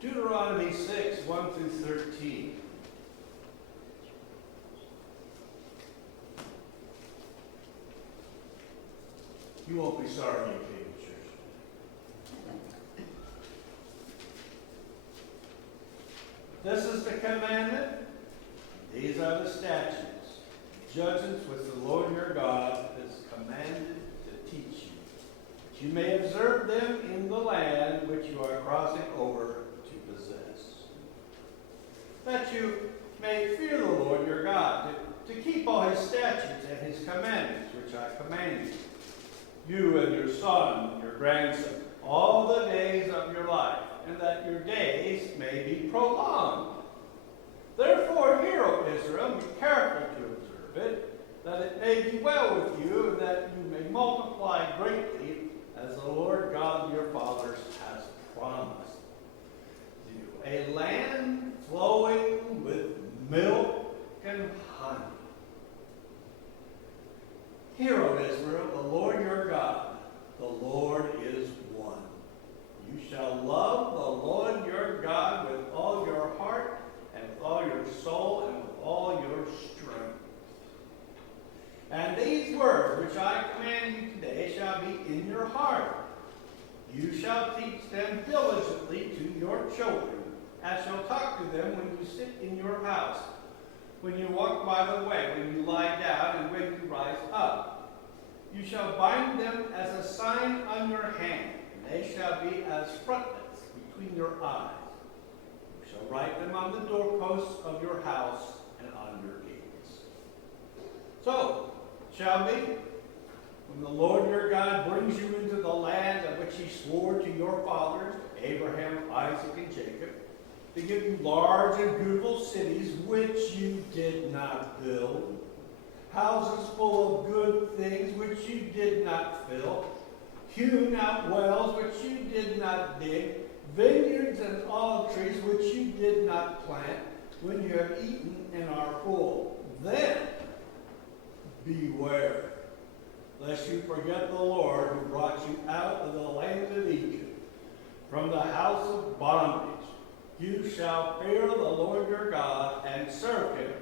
Deuteronomy 6, 1 through 13. You won't be sorry you came to church. This is the commandment. These are the statutes, judgments which the Lord your God has commanded to teach you, that you may observe them in the land which you are crossing over to possess. That you may fear the Lord your God, to keep all his statutes and his commandments which I command you, you and your son and your grandson, all the days of your life, and that your days may be prolonged. Therefore, hear, O Israel, and be careful to observe it, that it may be well with you, and that you may multiply greatly, as the Lord God of your fathers has promised you. A land flowing with milk and honey. Hear, O Israel, the Lord your God, the Lord is one. You shall love the Lord your God with all your heart, and with all your soul, and with all your strength. And these words which I command you today shall be in your heart. You shall teach them diligently to your children, and shall talk to them when you sit in your house, when you walk by the way, when you lie down, and when you rise up. You shall bind them as a sign on your hand, and they shall be as frontlets between your eyes. Shall write them on the doorposts of your house and on your gates. So shall be, when the Lord your God brings you into the land of which he swore to your fathers, Abraham, Isaac, and Jacob, to give you large and beautiful cities which you did not build, houses full of good things which you did not fill, hewn out wells which you did not dig, vineyards and olive trees which you did not plant, when you have eaten and are full. Then beware, lest you forget the Lord who brought you out of the land of Egypt, from the house of bondage. You shall fear the Lord your God and serve him,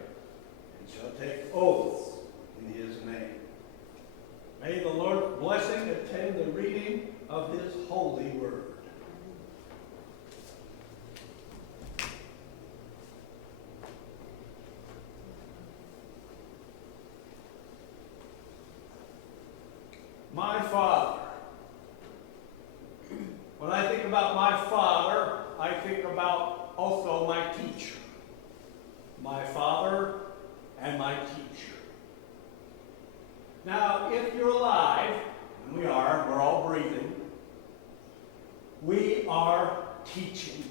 and shall take oaths in his name. May the Lord's blessing attend the reading of his holy word. My father. When I think about my father, I think about also my teacher. My father and my teacher. Now, if you're alive, and we are, we're all breathing, we are teaching.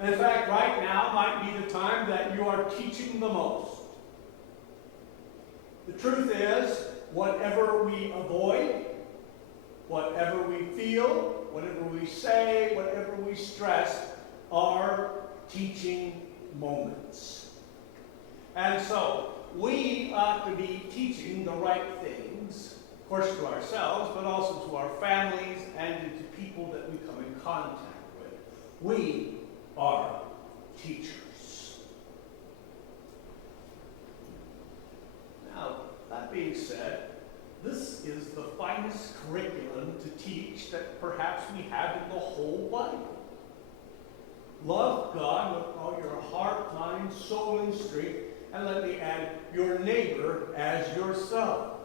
And in fact, right now might be the time that you are teaching the most. The truth is, whatever we avoid, whatever we feel, whatever we say, whatever we stress, are teaching moments. And so, we ought to be teaching the right things, of course to ourselves, but also to our families and to people that we come in contact with. We are teachers. Now, that being said, this is the finest curriculum to teach that perhaps we have in the whole Bible. Love God with all your heart, mind, soul, and strength, and let me add, your neighbor as yourself.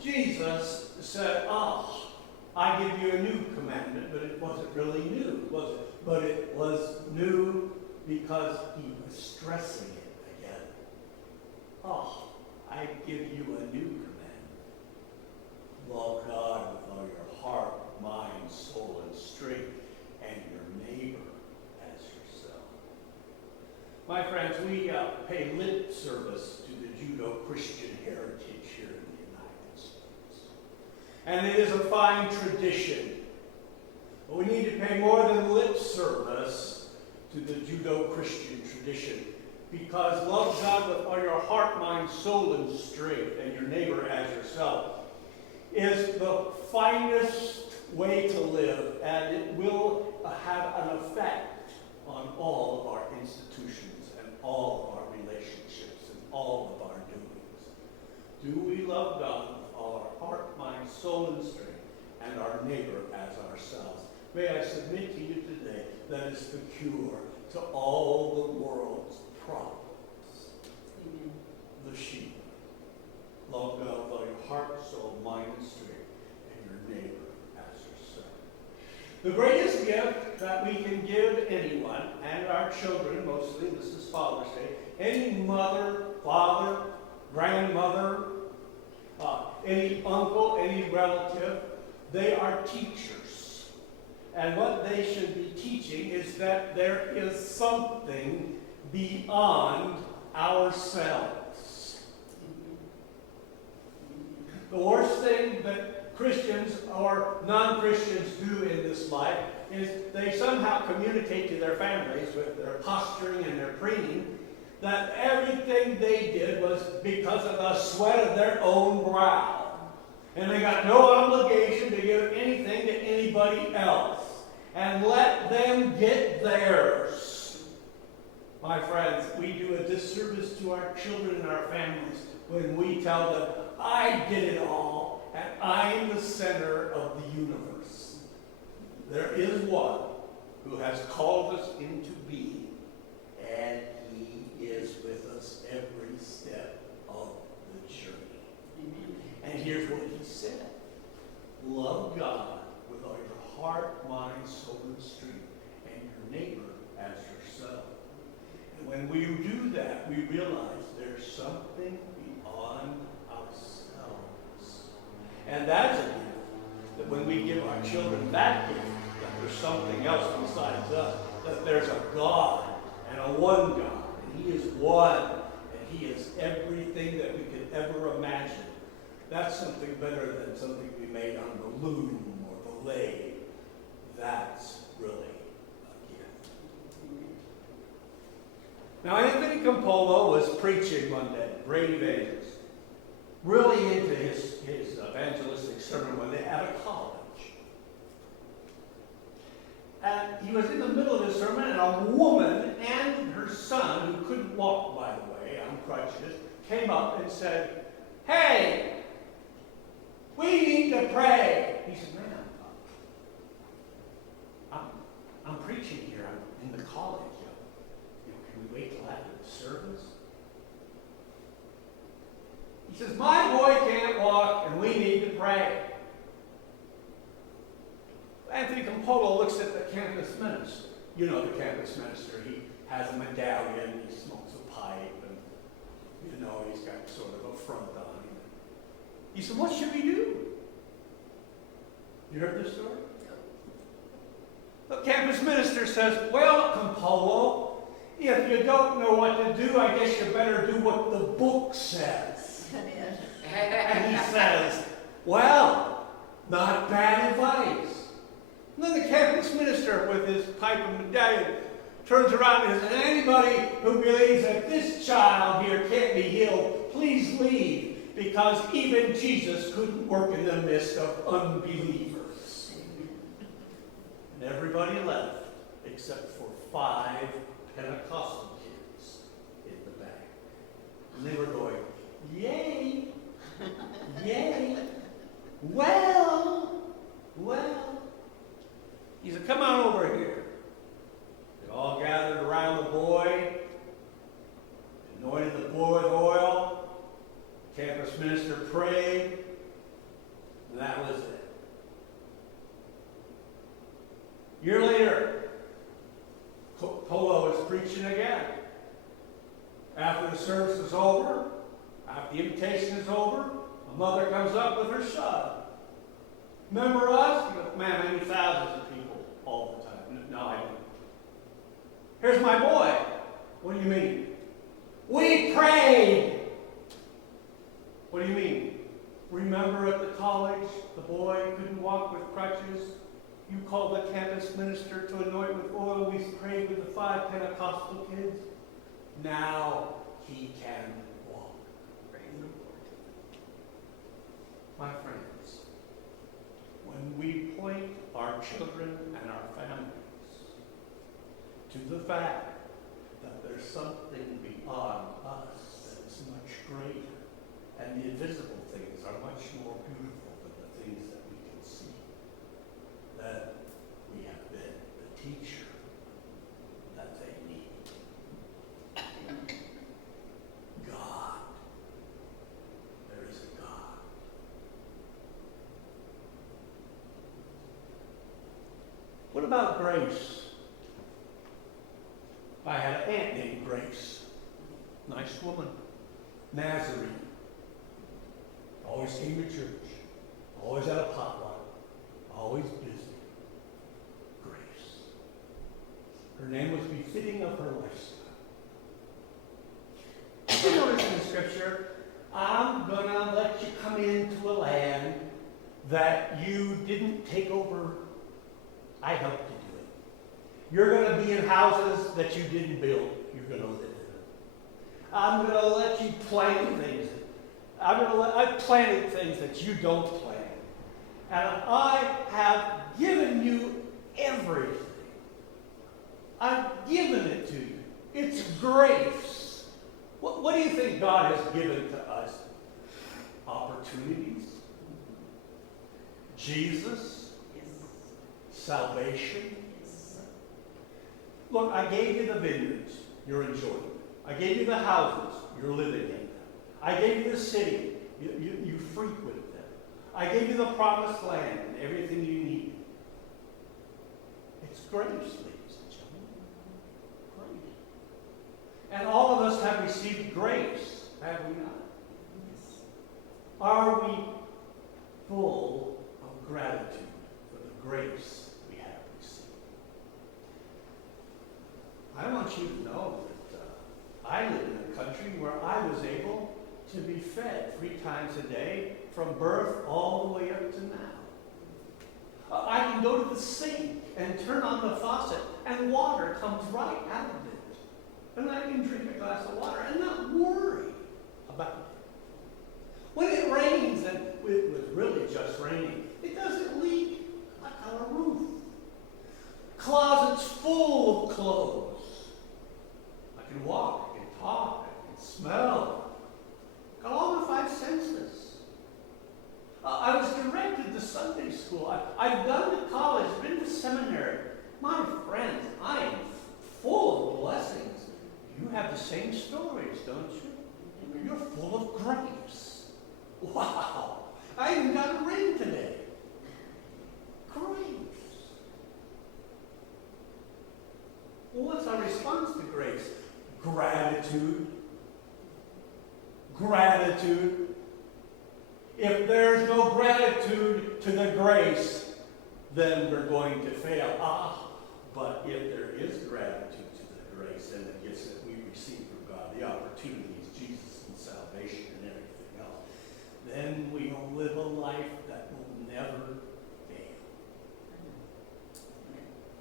Jesus said, I give you a new commandment, but it wasn't really new, was it? But it was new because he was stressing it again. I give you a new commandment. Love God with all your heart, mind, soul, and strength, and your neighbor as yourself. My friends, we pay lip service to the Judeo-Christian heritage here in the United States. And it is a fine tradition. But we need to pay more than lip service to the Judeo-Christian tradition, because love God with all your heart, mind, soul, and strength, and your neighbor as yourself, is the finest way to live, and it will have an effect on all of our institutions and all of our relationships and all of our doings. Do we love God with all our heart, mind, soul, and strength, and our neighbor as ourselves? May I submit to you today that is the cure to all the world's problems. Amen. The sheep. Love God with all your heart, soul, mind, and strength, and your neighbor as yourself. The greatest gift that we can give anyone, and our children mostly, this is Father's Day, any mother, father, grandmother, any uncle, any relative, they are teachers. And what they should be teaching is that there is something beyond ourselves. The worst thing that Christians or non-Christians do in this life is they somehow communicate to their families with their posturing and their preening that everything they did was because of the sweat of their own brow. And they got no obligation to give anything to anybody else. And let them get theirs. My friends, we do a disservice to our children and our families when we tell them, I did it all, and I am the center of the universe. There is one who has called us into being, and he is with us every step of the journey. Amen. And here's what he said. Love God with all your heart, mind, soul, and strength, and your neighbor as yourself. And when we do that, we realize there's something beyond ourselves. And that's a gift. That when we give our children that gift, that there's something else besides us, that there's a God and a one God, and he is one, and he is everything that we could ever imagine. That's something better than something we made on the loom or the lathe. That's really a gift. Now, Anthony Campolo was preaching one day, great evangelist, really into his evangelistic sermon one day at a college. And he was in the middle of his sermon, and a woman and her son, who couldn't walk, by the way, on crutches, came up and said, "Hey, we need to pray." He said, "Man, I'm preaching here. I'm in the college. Can we wait till after the service?" He says, "My boy can't walk, and we need to pray." Anthony Campolo looks at the campus minister. You know the campus minister. He has a medallion. He smokes a pipe, and he's got sort of a front on him. He said, "What should we do?" You heard this story? The campus minister says, "Well, Campolo, if you don't know what to do, I guess you better do what the book says." And he says, "Well, not bad advice." And then the campus minister, with his pipe and medallion, turns around and says, "Anybody who believes that this child here can't be healed, please leave, because even Jesus couldn't work in the midst of unbelievers." And everybody left except for 5 Pentecostal kids in the back. And they were going, "Yay! Yay! Well. He said, "Come on over here." They all gathered around the boy, anointed the boy with oil. Campus minister prayed, and that was it. A year later, Polo was preaching again. After the service is over, after the invitation is over, a mother comes up with her son. "Remember us?" He goes, "Man, I knew thousands of people all the time." "No, I didn't." "Here's my boy." "What do you mean?" "We prayed." "What do you mean?" "Remember at the college, the boy couldn't walk with crutches? You called the campus minister to anoint with oil. We prayed with the 5 Pentecostal kids. Now he can walk." Praise the Lord. My friends, when we point children and our families to the fact that there's something beyond us that is much greater, and the invisible things are much more beautiful than the things that we can see. That we have been the teacher that they need. God. There is a God. What about Grace? I had an aunt named Grace. Nice woman. Nazarene. Always came to church. Always had a potluck. Always busy. Grace. Her name was befitting of her lifestyle. You notice in the scripture, I'm going to let you come into a land that you didn't take over. I helped you do it. You're going to be in houses that you didn't build. You're going to live in them. I'm going to let you plant things. I've planted things that you don't plant. And I have given you everything. I've given it to you. It's grace. What do you think God has given to us? Opportunities? Jesus? Yes. Salvation? Yes. Look, I gave you the vineyards. You're enjoying them. I gave you the houses. You're living in them. I gave you the city. You frequent them. I gave you the promised land and everything you need. It's grace, ladies and gentlemen. Grace. And all of us have received grace, have we not? Yes. Are we full of gratitude for the grace we have received? I want you to know that I live in a country where I was able to be fed 3 times a day from birth all the way up to now. I can go to the sink and turn on the faucet and water comes right out of it. And I can drink a glass of water and not worry about it. When it rains, and it was really just raining, it doesn't leak like on a roof. Closets full of clothes. I can walk, I can talk, I can smell. Got all the 5 senses. I was directed to Sunday school. I've gone to college, been to seminary. My friends, I am full of blessings. You have the same stories, don't you? You're full of grace. Wow. I even got a ring today. Grace. Well, what's our response to grace? Gratitude. Gratitude. If there's no gratitude to the grace, then we're going to fail. But if there is gratitude to the grace and the gifts that we receive from God, the opportunities, Jesus and salvation and everything else, then we will live a life that will never fail.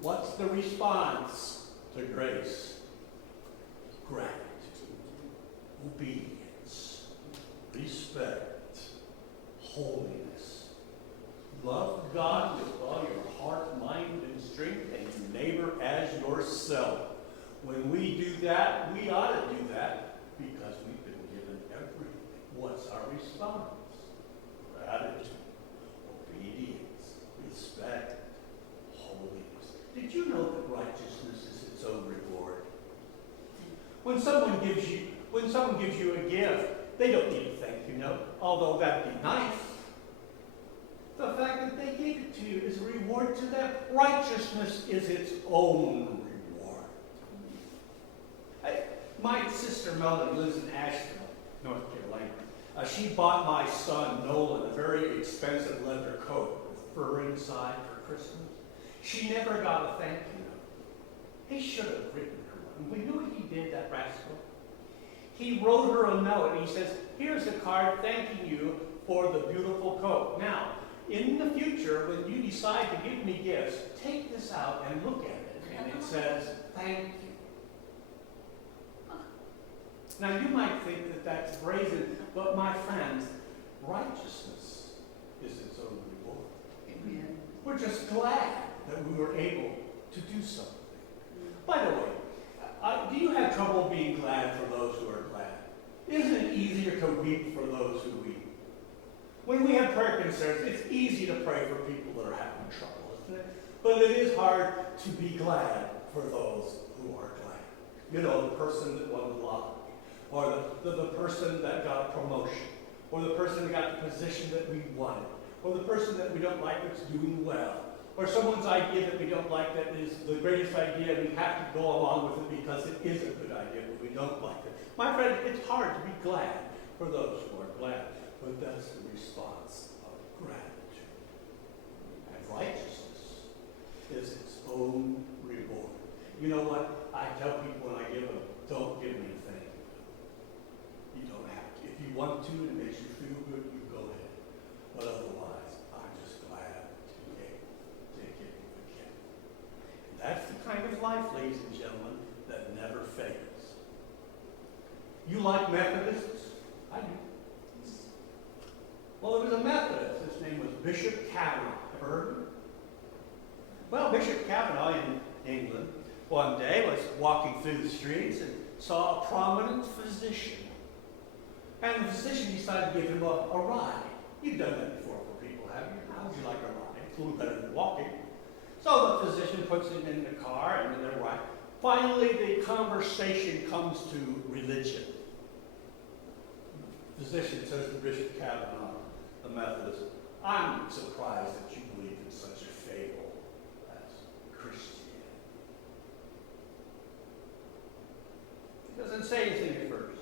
What's the response to grace? Gratitude, obedience, respect, holiness. Love God with all your heart, mind, and strength, and your neighbor as yourself. When we do that, we ought to do that because we've been given everything. What's our response? Gratitude, obedience, respect, holiness. Did you know that righteousness is its own reward? When someone gives you a gift, they don't need a thank you note, although that'd be nice. The fact that they gave it to you is a reward to them. Righteousness is its own reward. My sister Melvin lives in Asheville, North Carolina. She bought my son Nolan a very expensive leather coat with fur inside for Christmas. She never got a thank you note. He should have written her one. We knew he did, that rascal. He wrote her a note and he says, here's a card thanking you for the beautiful coat. Now, in the future, when you decide to give me gifts, take this out and look at it. And it says, thank you. Now, you might think that that's brazen, but my friends, righteousness is its own reward. Amen. We're just glad that we were able to do something. By the way, do you have trouble being glad for those who are glad? Isn't it easier to weep for those who weep? When we have prayer concerns, it's easy to pray for people that are having trouble, isn't it? But it is hard to be glad for those who are glad. You know, the person that won the lottery, or the person that got a promotion, or the person that got the position that we wanted, or the person that we don't like that's doing well, or someone's idea that we don't like that is the greatest idea, we have to go along with it because it is a good idea, but we don't like it. My friend, it's hard to be glad for those who are glad, but that's the response of gratitude. And righteousness is its own reward. You know what? I tell people when I give them, don't give me a thank you. You don't have to. If you want to and it makes you feel good, you go ahead. But otherwise, I'm just glad to take it again. And that's the kind of life, ladies and gentlemen, that never fades. You like Methodists? I do. Well, there was a Methodist. His name was Bishop Kavanaugh. Ever heard of him? Well, Bishop Kavanaugh in England one day was walking through the streets and saw a prominent physician. And the physician decided to give him a ride. You've done that before for people, haven't you? How would you like a ride? It's a little better than walking. So the physician puts him in the car and then they're right. Finally, the conversation comes to religion. The physician says to Bishop Kavanaugh, the Methodist, I'm surprised that you believe in such a fable as Christianity. He doesn't say anything at first.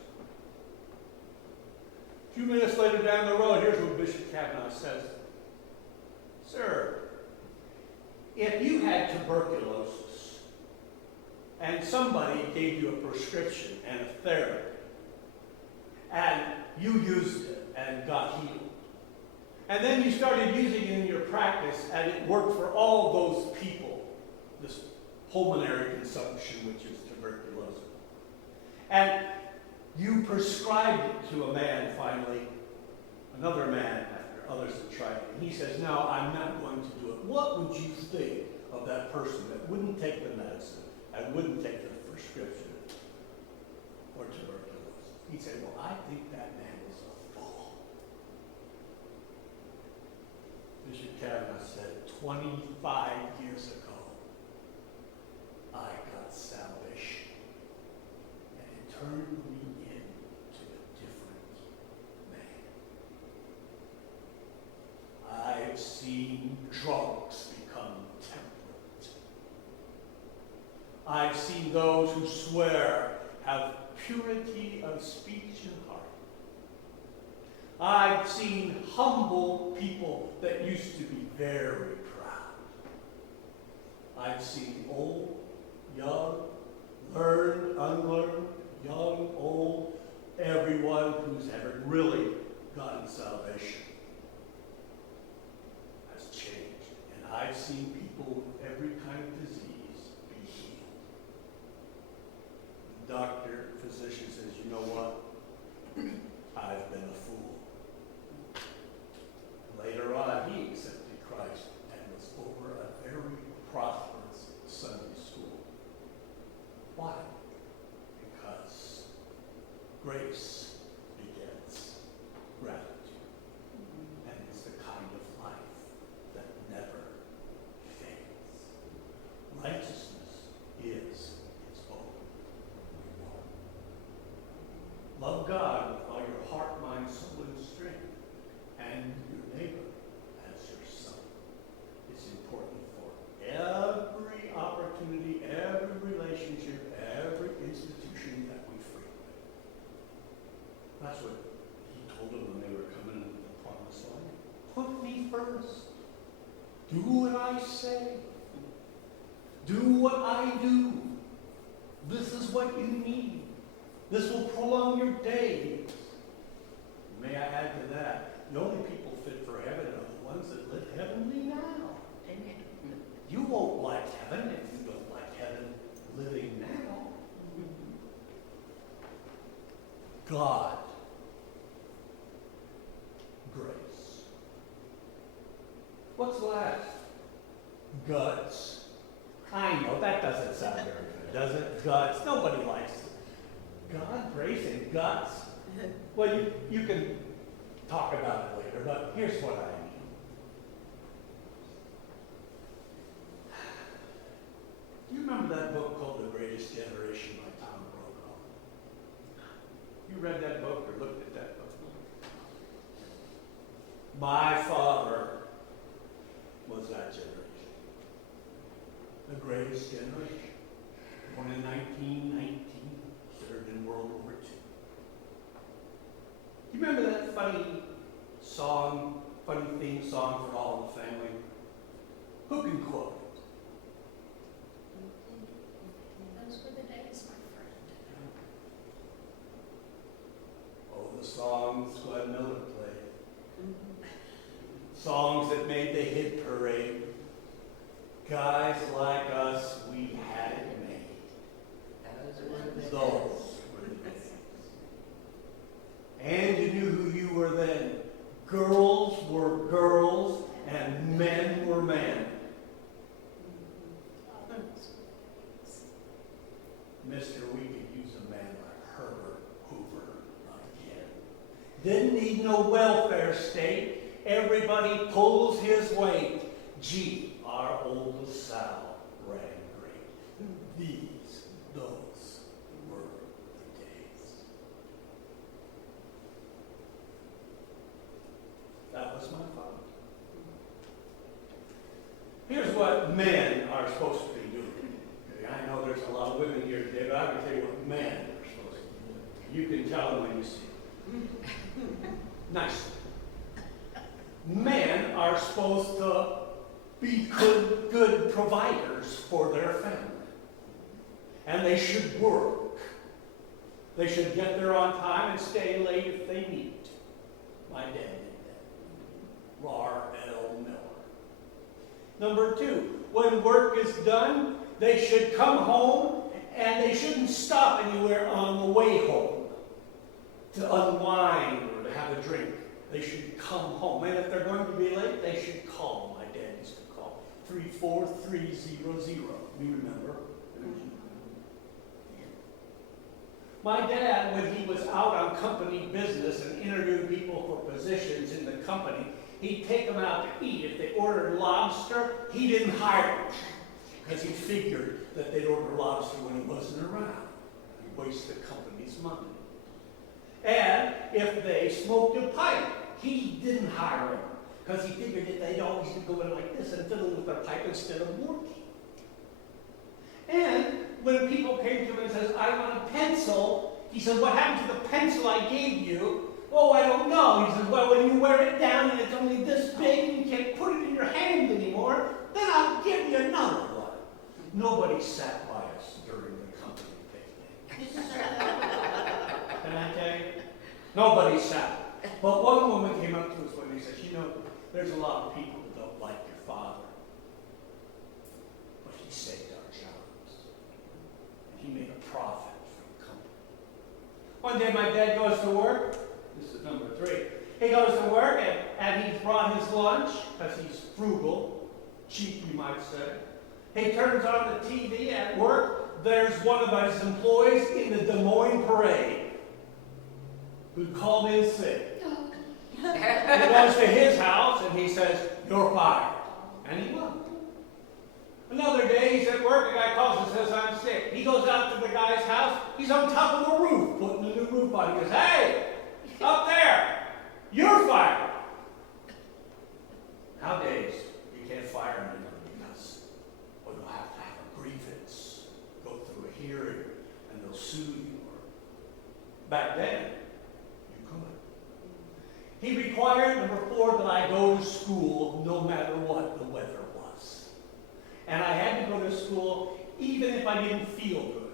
A few minutes later down the road, here's what Bishop Kavanaugh says. Sir, if you had tuberculosis and somebody gave you a prescription and a therapy, and you used it and got healed, and then you started using it in your practice and it worked for all those people, this pulmonary consumption, which is tuberculosis, and you prescribed it to a man finally, another man after others had tried it, and he says, now I'm not going to do it. What would you think of that person that wouldn't take the medicine and wouldn't take the prescription for tuberculosis? He said, well, I think that man was a fool. Bishop Kavanaugh said, 25 years ago, I got salvation. And it turned me into a different man. I've seen drunks become temperate. I've seen those who swear have purity of speech and heart. I've seen humble people that used to be very proud. I've seen old, young, learned, unlearned, young, old, everyone who's ever really gotten salvation has changed. And I've seen people with every kind of disease be healed. The doctor, physician says, you know what? I've been a fool. Later on, he accepted Christ and was over a very prosperous Sunday school. Why? Because grace begets gratitude. And it's the kind of life that never fades. Righteousness is its own reward. Love God with all your heart, mind, soul, and strength, and your neighbor as yourself. It's important for every opportunity, every relationship, every institution that we frequent. That's what he told them when they were coming into the promised land. Put me first. Do what I say. Do what I do. This is what you need. This will prolong your days. May I add to that, the only people fit for heaven are the ones that live heavenly now. Amen. You won't like heaven if you don't like heaven living now. God, grace. What's last? Guts. I know, that doesn't sound very good, does it? Guts. Nobody likes it. God, grace, and guts. Well, you can talk about it later, but here's what I mean. Do you remember that book called The Greatest Generation by Tom Brokaw? You read that book or looked at that book? My father was that generation. The greatest generation. Born in 1919, served in World War II. Do you remember that funny theme song for All in the Family? Who can quote it? Those were the days, my friend. Oh, the songs Glenn Miller played. Songs that made the hit parade. Guys like us, we had it made. Those were the days. And you knew who you were then. Girls were girls and men were men. Mister, we could use a man like Herbert Hoover again. Didn't need no welfare state. Everybody pulls his weight. Gee, our oldest Sal ran great. Those were the days. That was my father. Here's what men are supposed to be doing. Okay, I know there's a lot of women here today, but I can tell you what men are supposed to do. You can tell them when you see them. Nicely. Men are supposed to be good providers for their family. And they should work. They should get there on time and stay late if they need to. My dad did that. R.L. Miller. Number 2, when work is done, they should come home and they shouldn't stop anywhere on the way home to unwind or to have a drink. They should come home. And if they're going to be late, they should call. My dad used to call 34300. You remember? My dad, when he was out on company business and interviewing people for positions in the company, he'd take them out to eat. If they ordered lobster, he didn't hire them because he figured that they'd order lobster when he wasn't around. He'd waste the company's money. And if they smoked a pipe, he didn't hire them because he figured that they'd always go in like this and fiddle with their pipe instead of working. And when people came to him and says, I want a pencil, he said, what happened to the pencil I gave you? Oh, I don't know. He says, well, when you wear it down and it's only this big and you can't put it in your hand anymore, then I'll give you another one. Nobody sat by us during the company picnic. Can I tell you? Nobody sat. But one woman came up to us one day and said, you know, there's a lot of people that don't like your father. But he saved our jobs. And he made a profit from the company. One day my dad goes to work. This is number 3. He goes to work and he's brought his lunch, because he's frugal, cheap you might say. He turns on the TV at work. There's one of his employees in the Des Moines parade who called in sick. He goes to his house and he says, you're fired. And he was. Another day he's at work, a guy calls and says, I'm sick. He goes out to the guy's house. He's on top of the roof, putting a new roof on. He goes, hey, up there, you're fired. Nowadays, you can't fire anybody because, well, you'll have to have a grievance, go through a hearing, and they'll sue you. Back then, you could. He required, number 4, that I go to school no matter what the weather was. And I had to go to school even if I didn't feel good.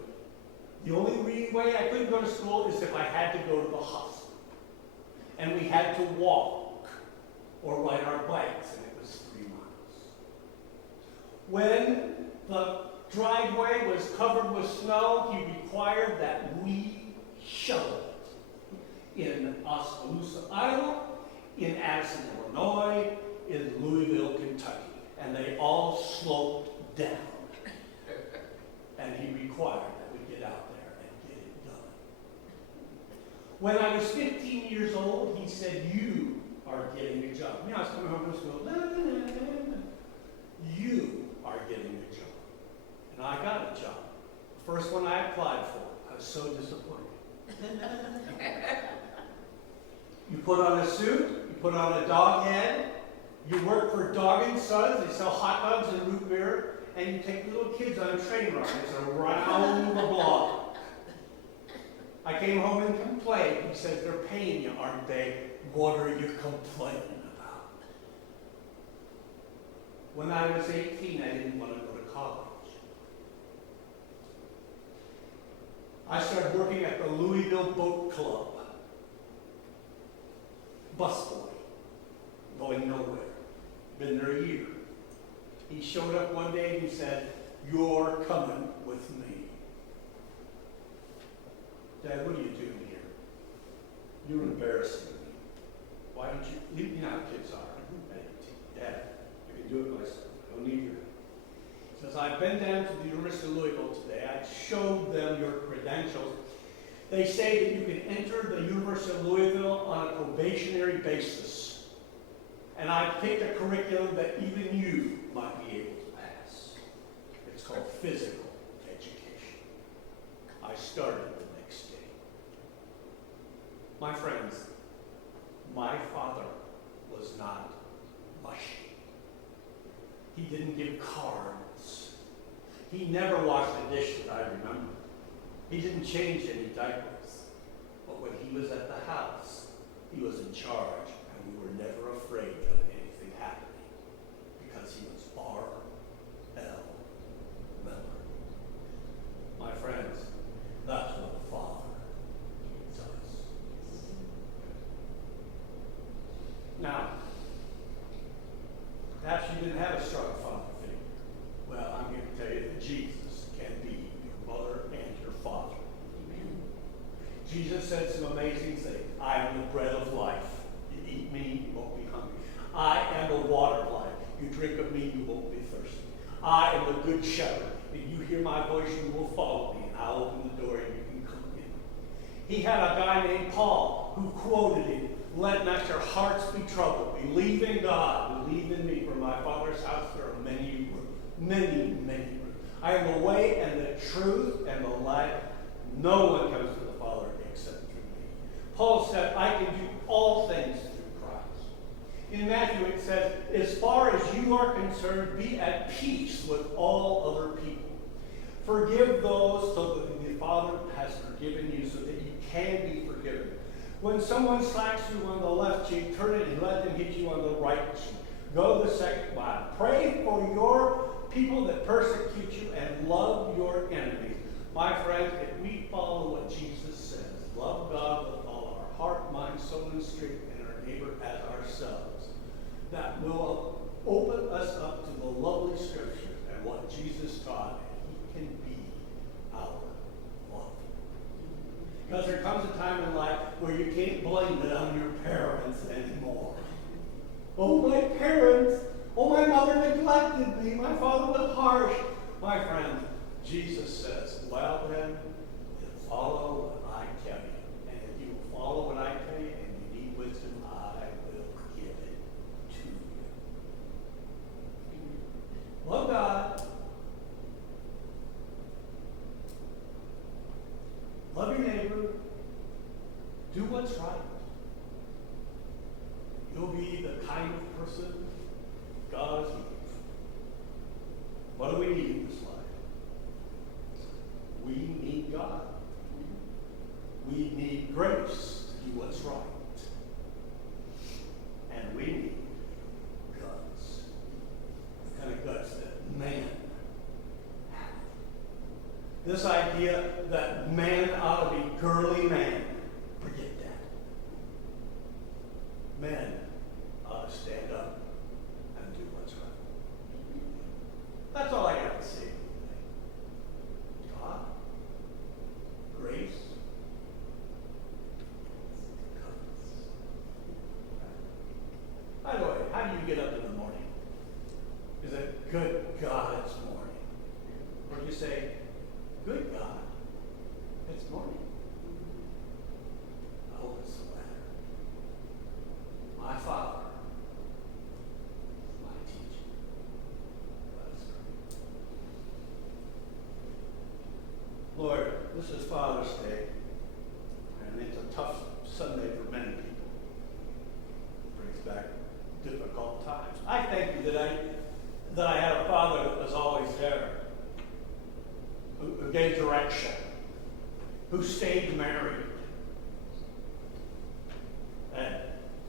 The only way I couldn't go to school is if I had to go to the hospital. And we had to walk or ride our bikes, and it was 3 miles. When the driveway was covered with snow, he required that we shovel it in Oskaloosa, Iowa, in Addison, Illinois, in Louisville, Kentucky. and they all sloped down. And he required that we get out there and get it done. When I was 15 years old, he said, you are getting a job. I was coming home from school. You are getting a job. And I got a job. The first one I applied for. I was so disappointed. You put on a suit, you put on a dog head, you work for Dog and Sons, they sell hot dogs and root beer, and you take little kids on train rides around the block. I came home and complained. He said, they're paying you, aren't they? What are you complaining about? When I was 18, I didn't want to go to college. I started working at the Louisville Boat Club. Busboy, going nowhere. Been there a year. He showed up one day and he said, you're coming with me. Dad, what are you doing here? You're embarrassing me. Why don't you, you know how kids are. Dad, I can do it myself. I don't need you. He says, I've been down to the University of Louisville today. I showed them your credentials. They say that you can enter the University of Louisville on a probationary basis. And I picked a curriculum that even you might be able to pass. It's called physical education. I started the next day. My friends, my father was not mushy. He didn't give cards. He never washed the dishes, I remember. He didn't change any diapers. But when he was at the house, he was in charge, and we were never afraid of anything happening because he was R.L. Miller. My friends, that's what a father does. Now, perhaps you didn't have a strong father figure. Well, I'm going to tell you that Jesus can be your mother and your father. Amen. Jesus said some amazing things. I am the bread of life. You eat me, you won't be hungry. I am the water of life. You drink of me, you won't be thirsty. I am the good shepherd. If you hear my voice, you will follow me, and I'll open the door and you can come in. He had a guy named Paul who quoted him, let not your hearts be troubled. Believe in God. Believe in me. For my Father's house there are many rooms. Many, many rooms. I am the way and the truth and the life. No one comes to the Father except through me. Paul said, I can do all things through Christ. In Matthew it says, as far as you are concerned, be at peace with all other people. Forgive those so that the Father has forgiven you so that you can be forgiven. When someone slacks you on the left cheek, turn it and let them hit you on the right cheek. Go the second mile. Pray for your people that persecute you and love your enemies. My friends, if we follow what Jesus says, love God with all our heart, mind, soul, and strength, and our neighbor as ourselves, that will open us up to the lovely scriptures and what Jesus taught, and he can be our Father. Because there comes a time in life where you can't blame it on your parents anymore. Oh, my parents. Oh, my mother neglected me. My father was harsh. My friend, Jesus says, well then, follow what I tell you. And if you will follow what I tell you and you need wisdom, I will give it to you. Love God. Love your neighbor. Do what's right. You'll be the kind of person God is looking for. What do we need in this life? We need God. We need grace to do what's right. And we need guts. The kind of guts that man has. This idea that man ought to be girly man, forget that. Men ought to stand up and do what's right. That's all I got to say today. God, grace, guts. By the way, how do you get up in the morning? Is it Good God, it's morning. Or you say, good God, it's morning. I hope it's the latter. My Father, my teacher. Let us pray. Lord, this is Father's Day, and it's a tough Sunday for many people. Brings back difficult times. I thank you that I had a father that was always there, who gave direction, who stayed married, and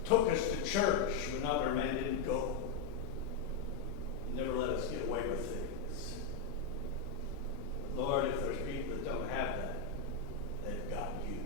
took us to church when other men didn't go. Never let us get away with things. Lord, if there's people that don't have that, they've got you.